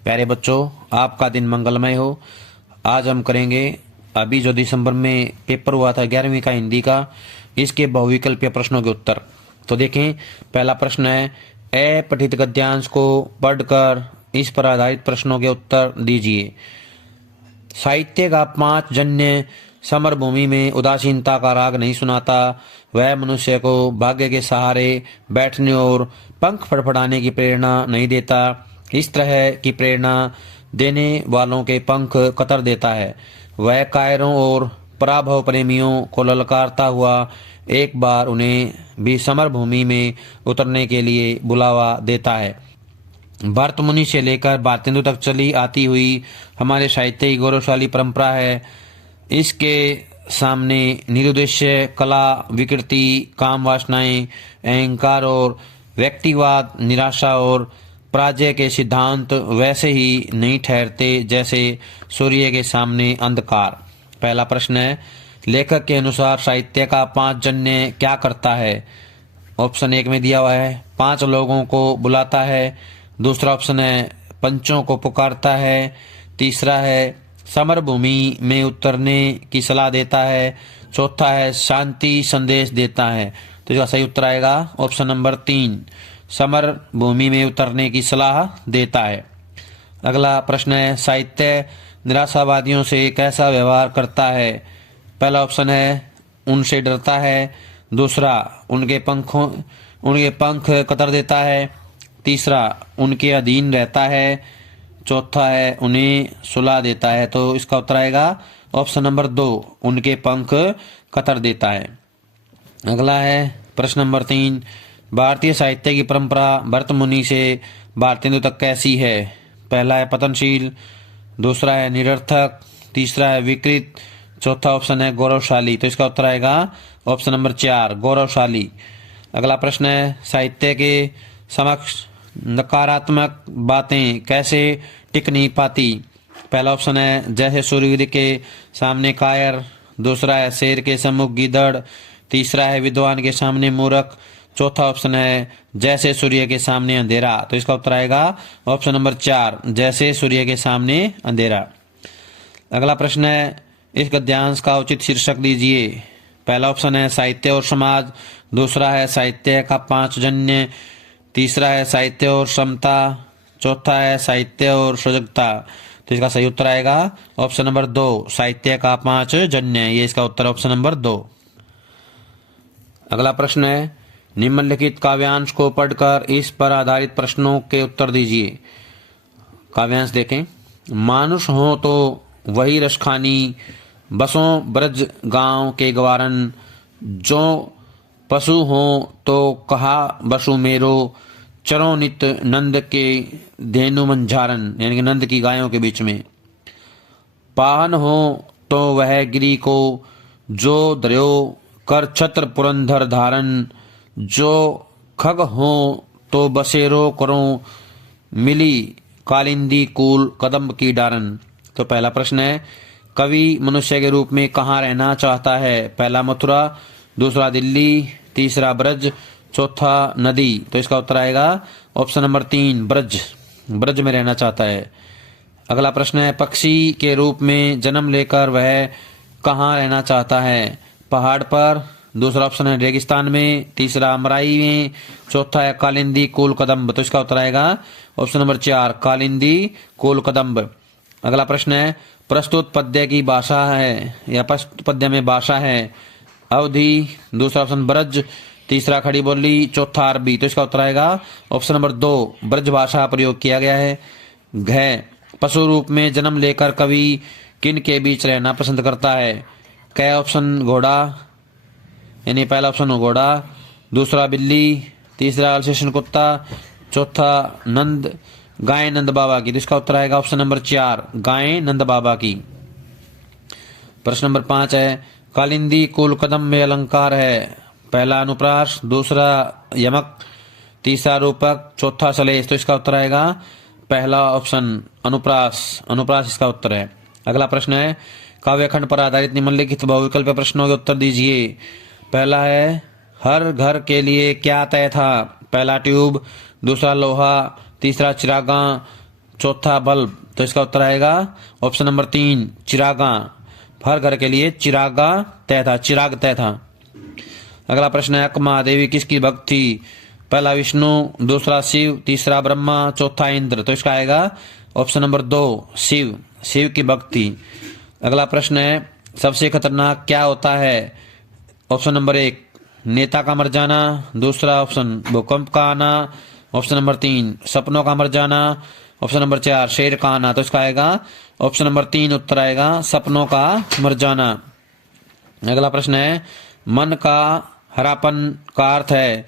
प्यारे बच्चों, आपका दिन मंगलमय हो। आज हम करेंगे अभी जो दिसंबर में पेपर हुआ था 11वीं का हिंदी का, इसके बहुविकल्पीय प्रश्नों के उत्तर। तो देखें, पहला प्रश्न है, अपठित गद्यांश को पढ़कर इस पर आधारित प्रश्नों के उत्तर दीजिए। साहित्य का 5 जन्य समर भूमि में उदासीनता का राग नहीं सुनाता, वह मनुष्य को भाग्य के सहारे बैठने और पंख फड़फड़ाने की प्रेरणा नहीं देता, इस तरह की प्रेरणा देने वालों के पंख कतर देता है। वह कायरों और पराभव प्रेमियों को ललकारता हुआ एक बार उन्हें भी समर भूमि में उतरने के लिए बुलावा देता है। भरत मुनि से लेकर भारतेंदु तक चली आती हुई हमारे साहित्य की गौरवशाली परंपरा है। इसके सामने निरुद्देश्य कला, विकृति, काम वासनाएं, अहंकार और व्यक्तिवाद, निराशा और पराजय के सिद्धांत वैसे ही नहीं ठहरते जैसे सूर्य के सामने अंधकार। पहला प्रश्न है, लेखक के अनुसार साहित्य का 5 जन्य क्या करता है? ऑप्शन 1 में दिया हुआ है 5 लोगों को बुलाता है। दूसरा ऑप्शन है पंचों को पुकारता है। तीसरा है समर भूमि में उतरने की सलाह देता है। चौथा है शांति संदेश देता है। तो इसका सही उत्तर आएगा ऑप्शन नंबर 3, समर भूमि में उतरने की सलाह देता है। अगला प्रश्न है, साहित्य निराशावादियों से कैसा व्यवहार करता है? पहला ऑप्शन है उनसे डरता है। दूसरा उनके पंख कतर देता है। तीसरा उनके अधीन रहता है। चौथा है उन्हें सुला देता है। तो इसका उत्तर आएगा ऑप्शन नंबर 2, उनके पंख कतर देता है। अगला है प्रश्न नंबर 3, भारतीय साहित्य की परंपरा भरत मुनि से भारतेंदु तक कैसी है? पहला है पतनशील, दूसरा है निरर्थक, तीसरा है विकृत, चौथा ऑप्शन है गौरवशाली। तो इसका उत्तर आएगा ऑप्शन नंबर 4, गौरवशाली। अगला प्रश्न है, साहित्य के समक्ष नकारात्मक बातें कैसे टिक नहीं पाती? पहला ऑप्शन है जैसे सूर्य के सामने कायर, दूसरा है शेर के सम्मुख गीदड़, तीसरा है विद्वान के सामने मूर्ख, चौथा ऑप्शन है जैसे सूर्य के सामने अंधेरा। तो इसका उत्तर आएगा ऑप्शन नंबर 4, जैसे सूर्य के सामने अंधेरा। अगला प्रश्न है, इस गद्यांश का उचित शीर्षक दीजिए। पहला ऑप्शन है साहित्य और समाज, दूसरा है साहित्य का 5 जन्य, तीसरा है साहित्य और समता, चौथा है साहित्य और सजगता। तो इसका सही उत्तर आएगा ऑप्शन नंबर 2, साहित्य का 5 जन्य। ये इसका उत्तर ऑप्शन नंबर 2। अगला प्रश्न है, निम्नलिखित काव्यांश को पढ़कर इस पर आधारित प्रश्नों के उत्तर दीजिए। काव्यांश देखें, मानुष हो तो वही रसखानी, बसों ब्रज गांव के गवारन, जो पशु हो तो कहा बसु मेरो, चरो नित नंद के धेनु मंझारन, यानी कि नंद की गायों के बीच में। पाहन हो तो वह गिरी को, जो द्रयो कर छत्र पुरंधर धारन, जो खग हो तो बसेरो करो, मिली कालिंदी कूल कदम्ब की डारन। तो पहला प्रश्न है, कवि मनुष्य के रूप में कहाँ रहना चाहता है? पहला मथुरा, दूसरा दिल्ली, तीसरा ब्रज, चौथा नदी। तो इसका उत्तर आएगा ऑप्शन नंबर 3, ब्रज। ब्रज में रहना चाहता है। अगला प्रश्न है, पक्षी के रूप में जन्म लेकर वह कहाँ रहना चाहता है? पहाड़ पर, दूसरा ऑप्शन है रेगिस्तान में, तीसरा अमराई में, चौथा है कालिंदी कोल कदम्ब। तो इसका उत्तर आएगा ऑप्शन नंबर 4, कालिंदी कोल कदम्ब। अगला प्रश्न है, प्रस्तुत पद्य की भाषा है या प्रस्तुत पद्य में भाषा है? अवधि, दूसरा ऑप्शन ब्रज, तीसरा खड़ी बोली, चौथा अरबी। तो इसका उत्तर आएगा ऑप्शन नंबर 2, ब्रज भाषा प्रयोग किया गया है। घ, पशु रूप में जन्म लेकर कवि किन के बीच रहना पसंद करता है? क ऑप्शन घोड़ा, यानी पहला ऑप्शन घोड़ा, दूसरा बिल्ली, तीसरा अल्सेशन कुत्ता, चौथा नंद गाय नंद बाबा की। तो इसका उत्तर आएगा ऑप्शन नंबर 4, गाय नंद बाबा की। प्रश्न नंबर 5 है, कालिंदी कुल कदम में अलंकार है? पहला अनुप्रास, दूसरा यमक, तीसरा रूपक, चौथा सलेश। तो इसका उत्तर आएगा पहला ऑप्शन अनुप्रास। अनुप्रास इसका उत्तर है। अगला प्रश्न है, काव्यखंड पर आधारित निम्नलिखित बहुविकल्पीय प्रश्नों के उत्तर दीजिए। पहला है, हर घर के लिए क्या तय था? पहला ट्यूब, दूसरा लोहा, तीसरा चिरागा, चौथा बल्ब, तो इसका उत्तर आएगा ऑप्शन नंबर 3 चिरागा। हर घर के लिए चिरागा तय था, चिराग तय था। अगला प्रश्न है अकमा देवी किसकी भक्त थी? पहला विष्णु, दूसरा शिव, तीसरा ब्रह्मा, चौथा इंद्र, तो इसका आएगा ऑप्शन नंबर 2 शिव, शिव की भक्त थी। अगला प्रश्न है सबसे खतरनाक क्या होता है? ऑप्शन नंबर 1 नेता का मर जाना, दूसरा ऑप्शन भूकंप का आना, ऑप्शन नंबर 3 सपनों का मर जाना, ऑप्शन नंबर 4 शेर का आना, तो इसका आएगा ऑप्शन नंबर 3 उत्तर आएगा सपनों का मर जाना। अगला प्रश्न है मन का हरापन का अर्थ है?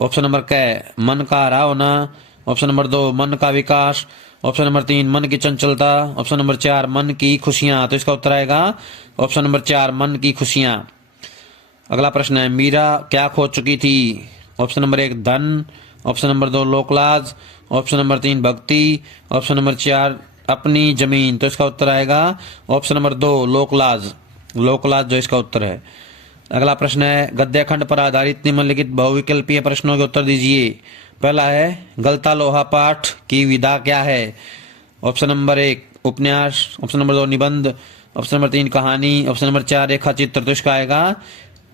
ऑप्शन नंबर क मन का हरा होना, ऑप्शन नंबर 2 मन का विकास, ऑप्शन नंबर 3 मन की चंचलता, ऑप्शन नंबर 4 मन की खुशियां, तो इसका उत्तर आएगा ऑप्शन नंबर 4 मन की खुशियां। अगला प्रश्न है मीरा क्या खो चुकी थी? ऑप्शन नंबर 1 धन, ऑप्शन नंबर 2 लोकलाज, ऑप्शन नंबर 3 भक्ति, ऑप्शन नंबर 4 अपनी जमीन, तो इसका उत्तर आएगा ऑप्शन नंबर 2 लोकलाज, लोकलाज जो इसका उत्तर है। अगला प्रश्न है गद्य खंड पर आधारित निम्नलिखित बहुविकल्पीय प्रश्नों के उत्तर दीजिए। पहला है गलता लोहा पाठ की विधा क्या है? ऑप्शन नंबर 1 उपन्यास, ऑप्शन नंबर 2 निबंध, ऑप्शन नंबर 3 कहानी, ऑप्शन नंबर 4 रेखा चित्र, तो इसका आएगा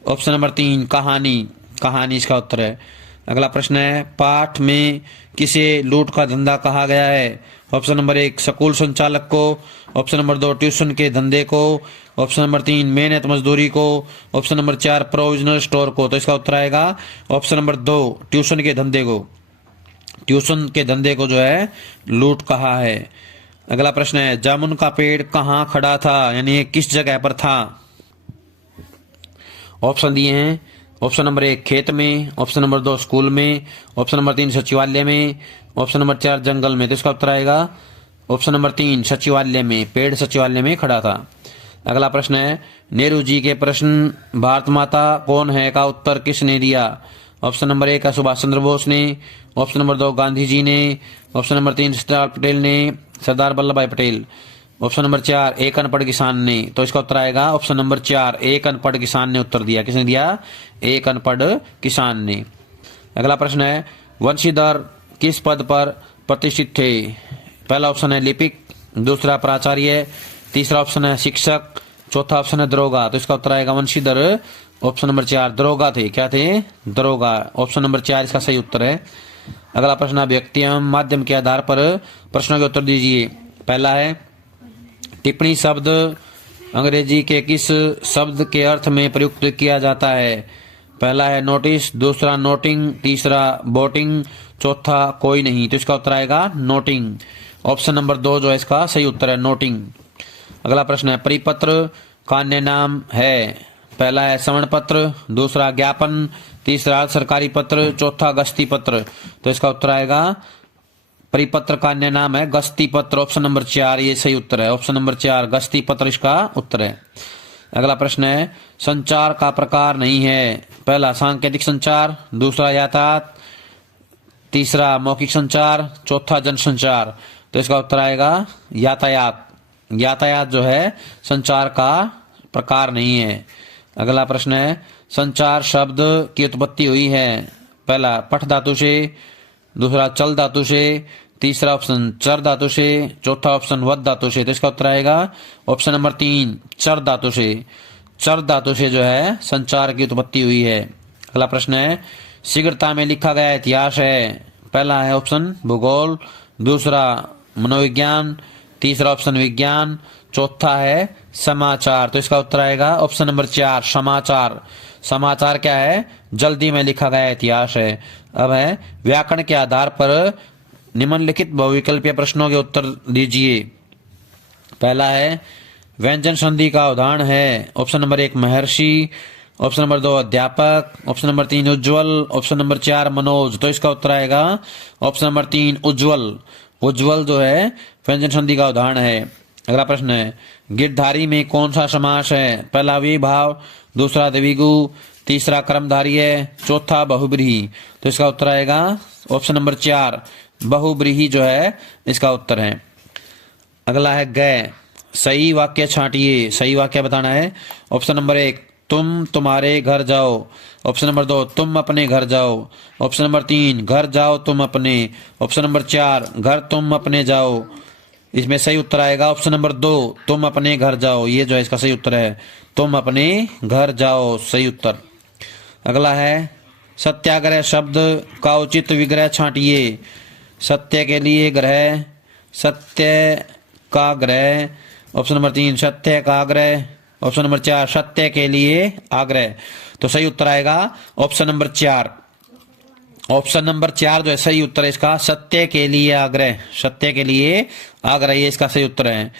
ऑप्शन नंबर 3 कहानी, कहानी इसका उत्तर है। अगला प्रश्न है पाठ में किसे लूट का धंधा कहा गया है? ऑप्शन नंबर 1 स्कूल संचालक को, ऑप्शन नंबर 2 ट्यूशन के धंधे को, ऑप्शन नंबर 3 मेहनत मजदूरी को, ऑप्शन नंबर 4 प्रोविजनल स्टोर को, तो इसका उत्तर आएगा ऑप्शन नंबर 2 ट्यूशन के धंधे को, ट्यूशन के धंधे को जो है लूट कहा है। अगला प्रश्न है जामुन का पेड़ कहाँ खड़ा था, यानी किस जगह पर था? ऑप्शन दिए हैं ऑप्शन नंबर 1 खेत में, ऑप्शन नंबर 2 स्कूल में, ऑप्शन नंबर 3 सचिवालय में, ऑप्शन नंबर 4 जंगल में, तो इसका उत्तर आएगा ऑप्शन नंबर 3 सचिवालय में, पेड़ सचिवालय में खड़ा था। अगला प्रश्न है नेहरू जी के प्रश्न भारत माता कौन है का उत्तर किसने दिया? ऑप्शन नंबर 1 सुभाष चंद्र बोस ने, ऑप्शन नंबर 2 गांधी जी ने, ऑप्शन नंबर 3 सरदार पटेल ने, सरदार वल्लभ भाई पटेल, ऑप्शन नंबर 4 एक अनपढ़ किसान ने, तो इसका उत्तर आएगा ऑप्शन नंबर 4 एक अनपढ़ किसान ने उत्तर दिया। किसने दिया? एक अनपढ़ किसान ने। अगला प्रश्न है वंशीधर किस पद पर प्रतिष्ठित थे? पहला ऑप्शन है लिपिक, दूसरा प्राचार्य, तीसरा ऑप्शन है शिक्षक, चौथा ऑप्शन है दरोगा, तो इसका उत्तर आएगा वंशीधर ऑप्शन नंबर 4 दरोगा थे। क्या थे? दरोगा, ऑप्शन नंबर 4 इसका सही उत्तर है। अगला प्रश्न व्यक्ति एवं माध्यम के आधार पर प्रश्नों के उत्तर दीजिए। पहला है टिप्पणी शब्द अंग्रेजी के किस शब्द के अर्थ में प्रयुक्त किया जाता है? पहला है नोटिस, दूसरा नोटिंग, तीसरा बोटिंग, चौथा कोई नहीं, तो इसका उत्तर आएगा नोटिंग, ऑप्शन नंबर 2 जो है इसका सही उत्तर है नोटिंग। अगला प्रश्न है परिपत्र का अन्य नाम है? पहला है श्रवण पत्र, दूसरा ज्ञापन, तीसरा सरकारी पत्र, चौथा गश्ती पत्र, तो इसका उत्तर आएगा परिपत्र का अन्य नाम है गश्ती पत्र, ऑप्शन नंबर 4 ये सही उत्तर है, ऑप्शन नंबर 4 गश्ती पत्र इसका उत्तर है। अगला प्रश्न है संचार का प्रकार नहीं है? पहला सांकेतिक संचार, दूसरा यातायात, तीसरा मौखिक संचार, चौथा जनसंचार, तो इसका उत्तर आएगा यातायात, यातायात जो है संचार का प्रकार नहीं है। अगला प्रश्न है संचार शब्द की उत्पत्ति हुई है? पहला पठ धातु से, दूसरा चल धातु से, तीसरा ऑप्शन चर धातु से, चौथा ऑप्शन वध धातु से, तो इसका उत्तर आएगा ऑप्शन नंबर 3 चर धातु से, चर धातु से जो है संचार की उत्पत्ति हुई है। अगला प्रश्न है शीघ्रता में लिखा गया इतिहास है? पहला है ऑप्शन भूगोल, दूसरा मनोविज्ञान, तीसरा ऑप्शन विज्ञान, चौथा है समाचार, तो इसका उत्तर आएगा ऑप्शन नंबर 4 समाचार। समाचार क्या है? जल्दी में लिखा गया इतिहास है। अब है व्याकरण के आधार पर निम्नलिखित बहुविकल्पीय प्रश्नों के उत्तर दीजिए। पहला है व्यंजन संधि का उदाहरण है? ऑप्शन नंबर 1 महर्षि, ऑप्शन नंबर 2 अध्यापक, ऑप्शन नंबर 3 उज्ज्वल, ऑप्शन नंबर 4 मनोज, तो इसका उत्तर आएगा ऑप्शन नंबर 3 उज्ज्वल। उज्ज्वल जो है व्यंजन संधि का उदाहरण है। अगला प्रश्न है गिरधारी में कौन सा समास है? पहला विभाव, दूसरा द्विगु, तीसरा कर्मधारय, चौथा बहुब्रीहि, तो इसका उत्तर आएगा ऑप्शन नंबर 4 बहुब्रीहि जो है इसका उत्तर है। अगला है गए, सही वाक्य छांटिए, सही वाक्य बताना है। ऑप्शन नंबर 1 तुम तुम्हारे घर जाओ। ऑप्शन नंबर 2, तुम अपने घर जाओ। ऑप्शन नंबर 3, घर जाओ तुम अपने। ऑप्शन नंबर 4, घर तुम अपने जाओ। इसमें सही उत्तर आएगा ऑप्शन नंबर 2, तुम अपने घर जाओ। ये जो है इसका सही उत्तर है, तुम अपने घर जाओ, सही उत्तर। अगला है सत्याग्रह शब्द का उचित विग्रह छांटिए। सत्य के लिए ग्रह, सत्य का ग्रह। ऑप्शन नंबर 3, सत्य का आग्रह। ऑप्शन नंबर 4, सत्य के लिए आग्रह। तो सही उत्तर आएगा ऑप्शन नंबर 4। ऑप्शन नंबर 4 जो है सही उत्तर है इसका, सत्य के लिए आग्रह। सत्य के लिए आग्रह, ये इसका सही उत्तर है।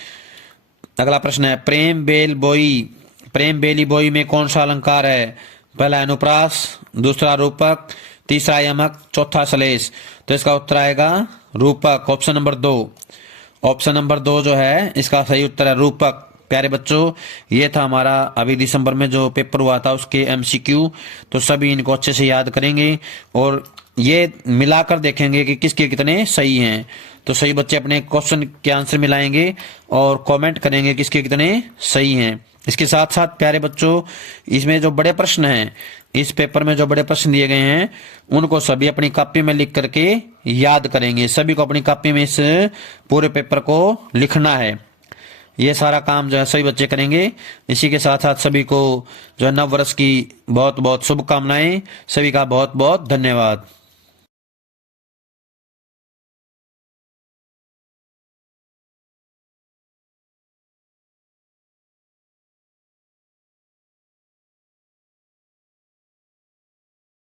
अगला प्रश्न है प्रेम बेल बोई। प्रेम बेली बोई में कौन सा अलंकार है? पहला अनुप्रास, दूसरा रूपक, तीसरा यमक, चौथा श्लेष। तो इसका उत्तर आएगा रूपक, ऑप्शन नंबर 2। ऑप्शन नंबर 2 जो है इसका सही उत्तर है रूपक। प्यारे बच्चों, ये था हमारा अभी दिसंबर में जो पेपर हुआ था उसके एमसीक्यू। तो सभी इनको अच्छे से याद करेंगे और ये मिलाकर देखेंगे कि किसके कितने सही हैं। तो सही बच्चे अपने क्वेश्चन के आंसर मिलाएंगे और कमेंट करेंगे किसके कितने सही हैं। इसके साथ साथ प्यारे बच्चों, इसमें जो बड़े प्रश्न हैं, इस पेपर में जो बड़े प्रश्न दिए गए हैं उनको सभी अपनी कॉपी में लिख करके याद करेंगे। सभी को अपनी कॉपी में इस पूरे पेपर को लिखना है। ये सारा काम जो है सभी बच्चे करेंगे। इसी के साथ साथ सभी को जो है नव वर्ष की बहुत बहुत शुभकामनाएं। सभी का बहुत बहुत धन्यवाद।